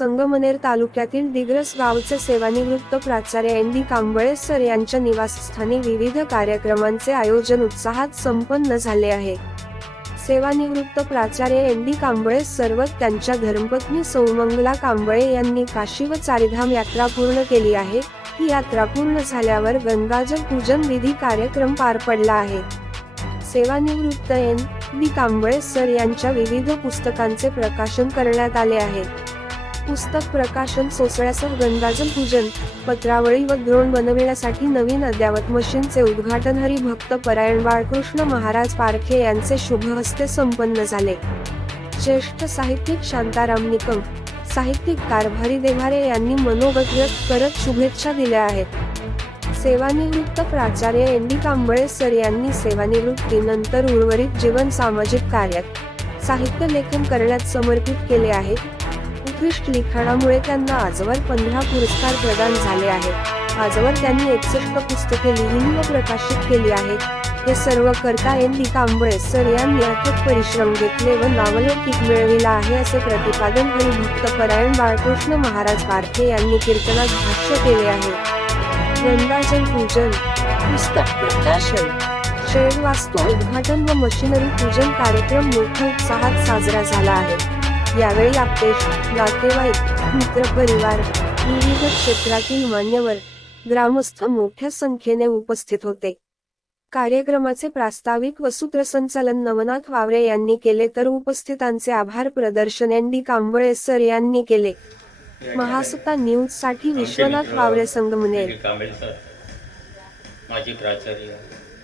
संगमनेर तालुक्यातील दिग्रस गावचे सेवानिवृत्त प्राचार्य एन डी कांबळे सर यांच्या निवासस्थानी विविध कार्यक्रमांचे आयोजन उत्साहात संपन्न झाले आहे. सेवानिवृत्त प्राचार्य एन डी कांबळे सर्व त्यांच्या धर्मपत्नी सौमंगला कांबळे यांनी काशी व चारिधाम यात्रा पूर्ण केली आहे. ही यात्रा पूर्ण झाल्यावर गंगाजल पूजन विधी कार्यक्रम पार पडला आहे. सेवानिवृत्त एन डी कांबळे सर यांच्या विविध पुस्तकांचे प्रकाशन करण्यात आले आहे. पुस्तक प्रकाशन सोसळ्यासह गंगाजल पूजन पत्रावळी व द्रोण बनविण्यासाठी नवीन अद्यावत मशीनचे उद्घाटन हरिभक्त परायण बाळकृष्ण महाराज पारखे यांचे शुभ हस्ते संपन्न झाले. ज्येष्ठ साहित्यिक शांताराम निकम साहित्यिक कारभारी देभारे यांनी मनोगत व्यक्त करत शुभेच्छा दिल्या आहेत. सेवानिवृत्त प्राचार्य एन डी कांबळे सर यांनी सेवानिवृत्तीनंतर उर्वरित जीवन सामाजिक कार्यात साहित्य लेखन करण्यात समर्पित केले आहे. उत्कृष्ट लिखाणामुळे त्यांना आजवर पंधरा पुरस्कार प्रदान झाले आहेत. आजवर त्यांनी एकसष्ट पुस्तके लिहिली व प्रकाशित केली आहेत. हे सर्व करता एन डी कांबळे सर यांनी अथक परिश्रम घेतले व नावलौकिक मिळविला आहे असे प्रतिपादन हरिभक्त परायण बाळकृष्ण महाराज पारखे यांनी कीर्तनात भाष्य केले आहे. गंगाजल पूजन पुस्तक प्रकाशन शेड वास्तू उद्घाटन व मशिनरी पूजन कार्यक्रम मोठ्या उत्साहात साजरा झाला आहे. यावेळी आपतेश नातेवाईक मित्रपरिवार विविध क्षेत्रातील मान्यवर ग्रामस्थ मोठ्या संख्येने उपस्थित होते. कार्यक्रमाचे प्रास्ताविक व सूत्रसंचालन नवनाथ वावरे यांनी केले तर उपस्थितांचे आभार प्रदर्शन एन डी कांबळे सर यांनी केले. महासत्ता न्यूजसाठी विश्वनाथ वावरे सर माजी प्राचार्य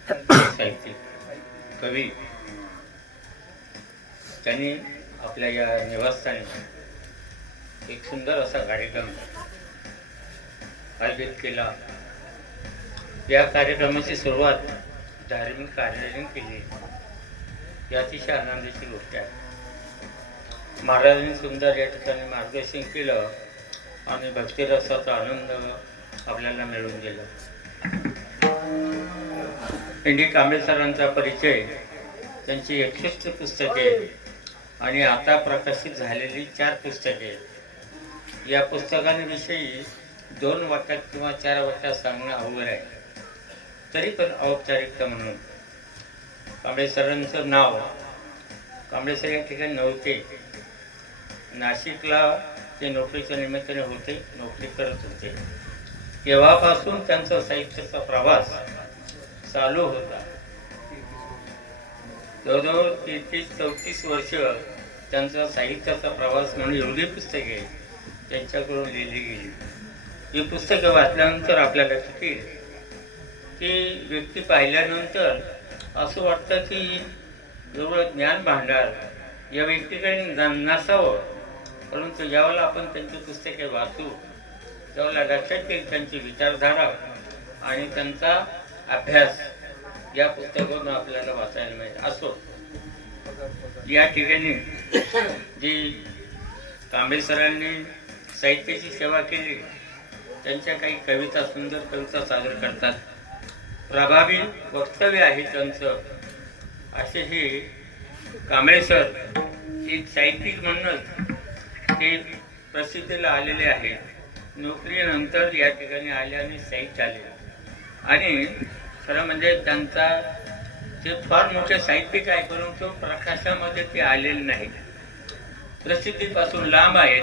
साहित्यिक कवी त्यांनी आपल्या या निवासस्थानी. एक सुंदर असा कार्यक्रम आयोजित केला. या कार्यक्रमाची सुरुवात धार्मिक कार्यालयाने केली. ही अतिशय आनंदाची गोष्ट आहे. महाराजांनी सुंदर या ठिकाणी मार्गदर्शन केलं आणि भक्तिरसाचा आनंद आपल्याला मिळून गेला. एन डी कांबळे सरांचा परिचय त्यांची एकसष्ट पुस्तके आणि आता प्रकाशित झालेली चार पुस्तके या पुस्तकांविषयी दोन वाक्यात किंवा चार वाक्यात सांगणं अवघड आहे. तरी पण औपचारिकता म्हणून. कांबळेसरांचं नाव कांबळेसर या ठिकाणी नव्हते. नाशिकला ते नोकरीच्या निमित्ताने होते नोकरी करत होते. तेव्हापासून त्यांचा साहित्याचा प्रवास चालू होता? जवळजवळ तेहतीस चौतीस वर्ष त्यांचा साहित्याचा प्रवास म्हणून एवढी पुस्तके त्यांच्याकडून लिहिली गेली. ही पुस्तकं वाचल्यानंतर आपल्याला लक्षात येईल की व्यक्ती पाहिल्यानंतर असं वाटतं की जवळ ज्ञान भांडार या व्यक्तीकडे नसावं. परंतु ज्यावेळेला आपण त्यांची पुस्तके वाचू त्यावेळेला लक्षात येईल त्यांची विचारधारा आणि त्यांचा अभ्यास. या पुस्तकातून आपल्याला वाचायला मिळेल. असो. या ठिकाणी जी कांबळे सरांनी साहित्याची सेवा केली त्यांच्या काही कविता सुंदर कविता सादर करतात. प्रभावी वक्तव्य आहे त्यांचं. असे हे कांबळे सर एक साहित्यिक म्हणूनच ते प्रसिद्धीला आलेले आहे नोकरीनंतर या ठिकाणी आले आणि साहित्य आले. आणि खरं म्हणजे त्यांचा ते फार मोठे साहित्यिक आहे परंतु प्रकाशामध्ये ते आलेले नाही प्रसिद्धीपासून लांब आहेत.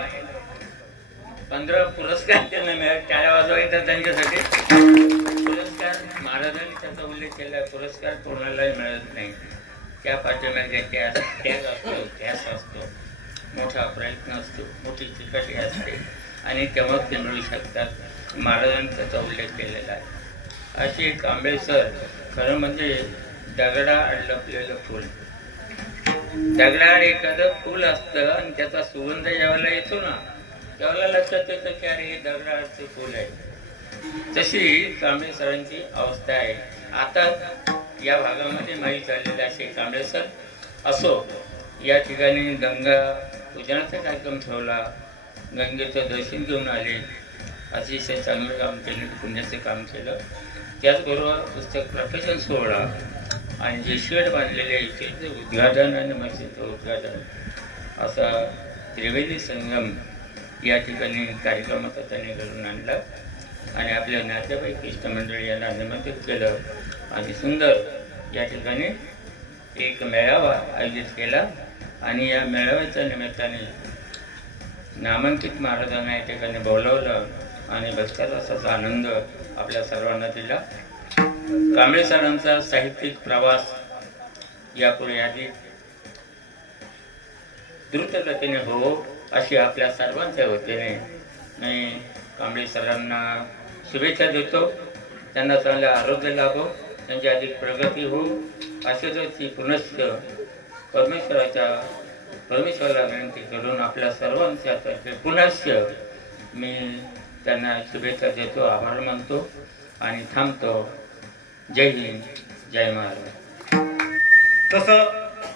पंधरा पुरस्कार त्यांना मिळाले. टाळ्या वाजवायचा त्यांच्यासाठी. पुरस्कार महाराजांनी त्याचा उल्लेख केला. पुरस्कार कोणालाही मिळत नाही. त्या पाठीमागे त्यास त्याग असतो त्यास असतो. मोठा प्रयत्न असतो. मोठी चिकटी असते. आणि तेव्हाच ते मिळू शकतात. महाराजांनी त्याचा उल्लेख केलेला आहे. अशी एक आंबेसर खरं म्हणजे दगडाआड लपलेलं फुल. दगडाआड एखादं फुल असतं आणि त्याचा सुगंध ज्यावेळेला येतो ना त्यावेळेला लक्षात येतं की अरे हे दगडाआडचं फुल आहे. तशी कांबळे सरांची अवस्था आहे. आता या भागामध्ये माहीत झालेले असे कांबळे सर असो या ठिकाणी गंगा पूजनाचा कार्यक्रम ठेवला गंगेचं दर्शन घेऊन आले अतिशय चांगलं काम केलं पुण्याचं काम केलं. त्याचबरोबर पुस्तक प्रकाशन सोहळा आणि जे शेड बांधलेले आहे उद्घाटन आणि मशीदचं उद्घाटन. असा त्रिवेदी संगम या ठिकाणी कार्यक्रमाचा त्यांनी घडून आणला आणि आपल्या नातेवाईक इष्टमंडळी यांना निमंत्रित केलं आणि सुंदर या ठिकाणी एक मेळावा आयोजित केला आणि या मेळाव्याच्या निमित्ताने नामांकित महाराजांना या ठिकाणी बोलावलं आणि बसत्या असाच आनंद आपल्या सर्वांना दिला. कांबळे सरांचा साहित्यिक प्रवास यापुढे आधी द्रुतगतीने हो अशी आपल्या सर्वांच्या वतीने मी कांबळे सरांना शुभेच्छा देतो. त्यांना चांगलं आरोग्य लाभो त्यांची अधिक प्रगती हो अशीच ती पुनश्च परमेश्वराच्या परमेश्वराला विनंती करून आपल्या सर्वांच्या तर्फे पुनश्च मी त्यांना शुभेच्छा देतो आभार मानतो आणि थांबतो. जय हिंद जय महाराज तसं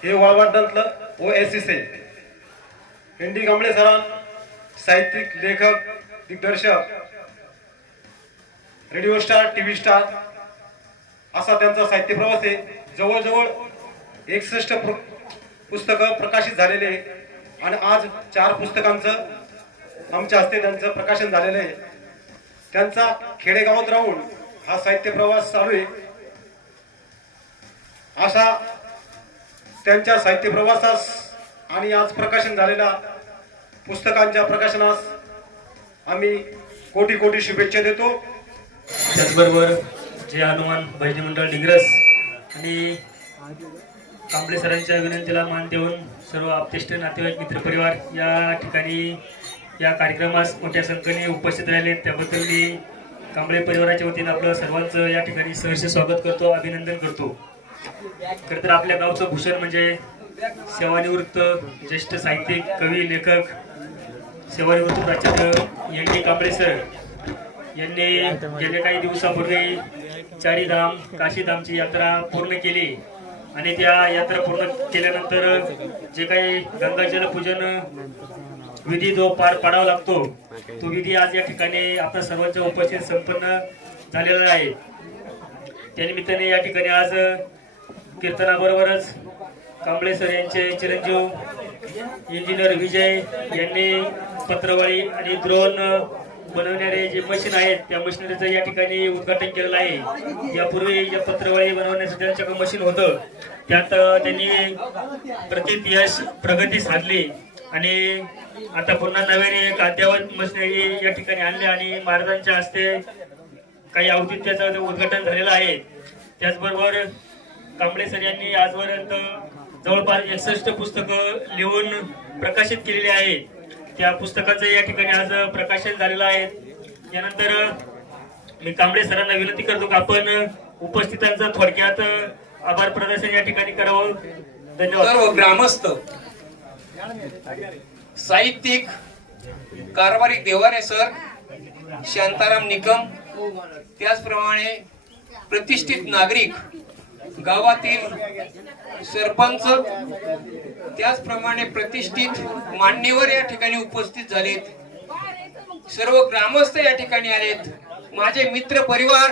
हे वाळवंटातलं O S S A N D Kamble सरान साहित्यिक लेखक दिग्दर्शक radio star T V star असा त्यांचा साहित्य प्रवास आहे. जवळजवळ एकसष्ट पुस्तकं प्रकाशित झालेले आहे. आणि आज चार पुस्तकांचं आमच्या हस्ते त्यांचं प्रकाशन झालेलं आहे. त्यांचा खेडेगावात राहून हा साहित्य प्रवास चालू आहे. अशा त्यांच्या साहित्य प्रवासास आणि आज प्रकाशन झालेल्या पुस्तकांच्या प्रकाशनास आम्ही कोटी कोटी शुभेच्छा देतो. त्याचबरोबर जे हनुमान भजनी मंडळ डिग्रस आणि कांबळे सरांच्या विनंतीला मान देऊन सर्व आपतेष्ट नातेवाईक मित्रपरिवार या ठिकाणी या कार्यक्रमास मोठ्या संख्येने उपस्थित राहिले. त्याबद्दल मी कांबळे परिवाराच्या वतीनं आपलं सर्वांचं या ठिकाणी सहर्ष स्वागत करतो अभिनंदन करतो. खरं तर आपल्या गावचं भूषण म्हणजे सेवानिवृत्त ज्येष्ठ साहित्यिक कवी लेखक सेवानिवृत्त प्राचार्य एन डी कांबळे सर यांनी गेल्या काही दिवसापूर्वी चारीधाम काशीधामची यात्रा पूर्ण केली. आणि त्या यात्रा पूर्ण केल्यानंतर जे काही गंगाजल पूजन विधी जो पार पाडावा लागतो. तो विधी आज या ठिकाणी आपल्या सर्वांच्या उपस्थित संपन्न झालेला आहे. त्यानिमित्ताने या ठिकाणी आज कीर्तनाबरोबरच कांबळे सर यांचे चिरंजीव इंजिनियर विजय यांनी पत्रवाळी आणि ड्रोन बनवणारे जे मशीन आहेत त्या मशिनरीचं या ठिकाणी उद्घाटन केलेलं आहे. यापूर्वी जे पत्रवाळी बनवण्याचं त्यांच्याकडे मशीन होतं. त्यात त्यांनी प्रतीत यश प्रगती साधली. आणि आता पुन्हा नव्याने एक अद्यावत मशिनरी या ठिकाणी आणली आणि महाराजांच्या हस्ते काही औचित्याचं उद्घाटन झालेलं आहे त्याचबरोबर कांबळे सर यांनी आजपर्यंत जवळपास एकसष्ट पुस्तकं लिहून प्रकाशित केलेली आहे. त्या पुस्तकाचं या ठिकाणी आज प्रकाशन झालेलं आहे. यानंतर मी कांबळे सरांना विनंती करतो की आपण उपस्थितांचं थोडक्यात आभार प्रदर्शन या ठिकाणी करावं. धन्यवाद. ग्रामस्थ साहित्यिक कारभारी देवारे सर शांताराम निकम त्याचप्रमाणे प्रतिष्ठित नागरिक गावातील सरपंच त्याचप्रमाणे प्रतिष्ठित मान्यवर या ठिकाणी उपस्थित झालेत. सर्व ग्रामस्थ या ठिकाणी आलेत. माझे मित्र परिवार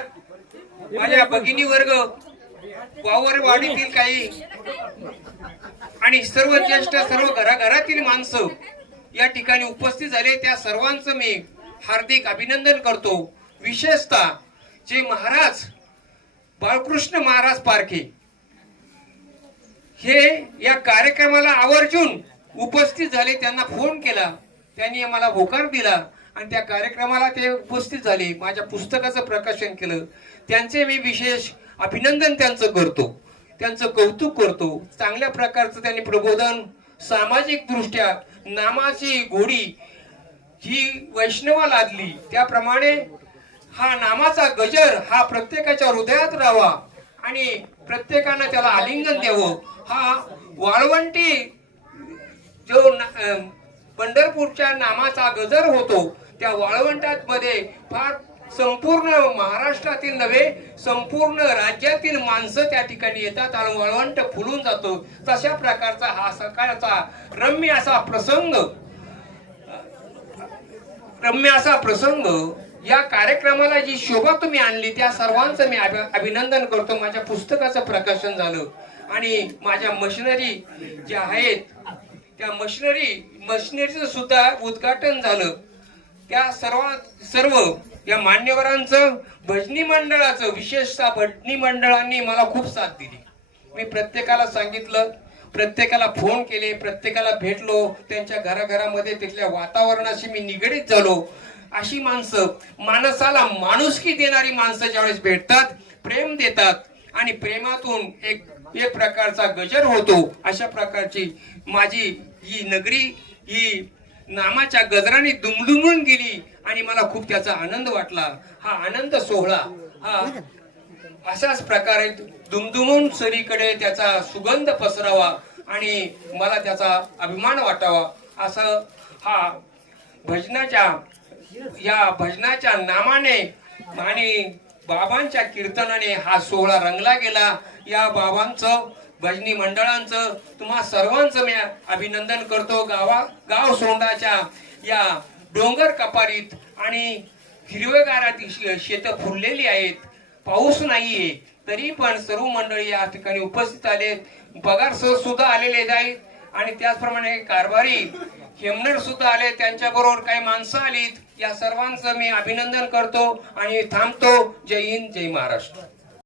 माझ्या भगिनी वर्ग वावरवाडीतील काही आणि सर्व ज्येष्ठ सर्व घराघरातील माणसं या ठिकाणी उपस्थित झाले. त्या सर्वांचं मी हार्दिक अभिनंदन करतो. विशेषतः जे महाराज बाळकृष्ण महाराज पारखे हे या कार्यक्रमाला आवर्जून उपस्थित झाले. त्यांना फोन केला. त्यांनी मला होकार दिला आणि त्या कार्यक्रमाला ते उपस्थित झाले. माझ्या पुस्तकाचं प्रकाशन केलं. त्यांचे मी विशेष अभिनंदन त्यांचं करतो. त्यांचं कौतुक करतो. चांगल्या प्रकारचं त्यांनी प्रबोधन सामाजिक दृष्ट्या नामाची गोडी ही वैष्णवा लादली. त्याप्रमाणे हा नामाचा गजर हा प्रत्येकाच्या हृदयात राहावा आणि प्रत्येकानं त्याला आलिंगन द्यावं. हा वाळवंटी जो ना- पंढरपूरच्या नामाचा गजर होतो त्या वाळवंटात मध्ये फार संपूर्ण महाराष्ट्रातील नव्हे संपूर्ण राज्यातील माणसं त्या ठिकाणी येतात आणि वळवंट फुलून जातो. तशा प्रकारचा हा सकाळचा रम्य असा प्रसंग रम्य असा प्रसंग या कार्यक्रमाला जी शोभा तुम्ही आणली त्या सर्वांचं मी अभिनंदन करतो. माझ्या पुस्तकाचं प्रकाशन झालं आणि माझ्या मशिनरी ज्या आहेत त्या मशिनरी मशिनरीचं सुद्धा उद्घाटन झालं. त्या सर्व सर्व या मान्यवरांचं भजनी मंडळाचं विशेषतः भजनी मंडळांनी मला खूप साथ दिली. मी प्रत्येकाला सांगितलं प्रत्येकाला फोन केले प्रत्येकाला भेटलो त्यांच्या घराघरामध्ये तिथल्या वातावरणाशी मी निगडीत झालो. अशी माणसं माणसाला माणुसकी देणारी माणसं ज्यावेळेस भेटतात प्रेम देतात आणि प्रेमातून एक एक प्रकारचा गजर होतो. अशा प्रकारची माझी ही नगरी ही नामाच्या गजराने दुमदुमून गेली. आणि मला खूप त्याचा आनंद वाटला. हा आनंद सोहळा हा अशाच प्रकारे दुमदुमून सरीकडे त्याचा सुगंध पसरावा आणि मला त्याचा अभिमान वाटावा. असं हा भजनाच्या या भजनाच्या नामाने आणि बाबांच्या कीर्तनाने हा सोहळा रंगला गेला. या बाबांचं भजनी मंडळांचं तुम्हा सर्वांचं मी अभिनंदन करतो. गावा गाव सोंडाच्या या डोंगर कपारीत आणि हिरवेगारातील शेतं फुललेली आहेत. पाऊस नाहीये तरी पण सर्व मंडळी या ठिकाणी उपस्थित आले पगार सह सुद्धा आलेले आहेत. आणि त्याचप्रमाणे कारभारी हेमनर सुद्धा आले त्यांच्याबरोबर काही माणसं आलीत. या सर्वांचं मी अभिनंदन करतो आणि थांबतो. जय हिंद जय महाराष्ट्र.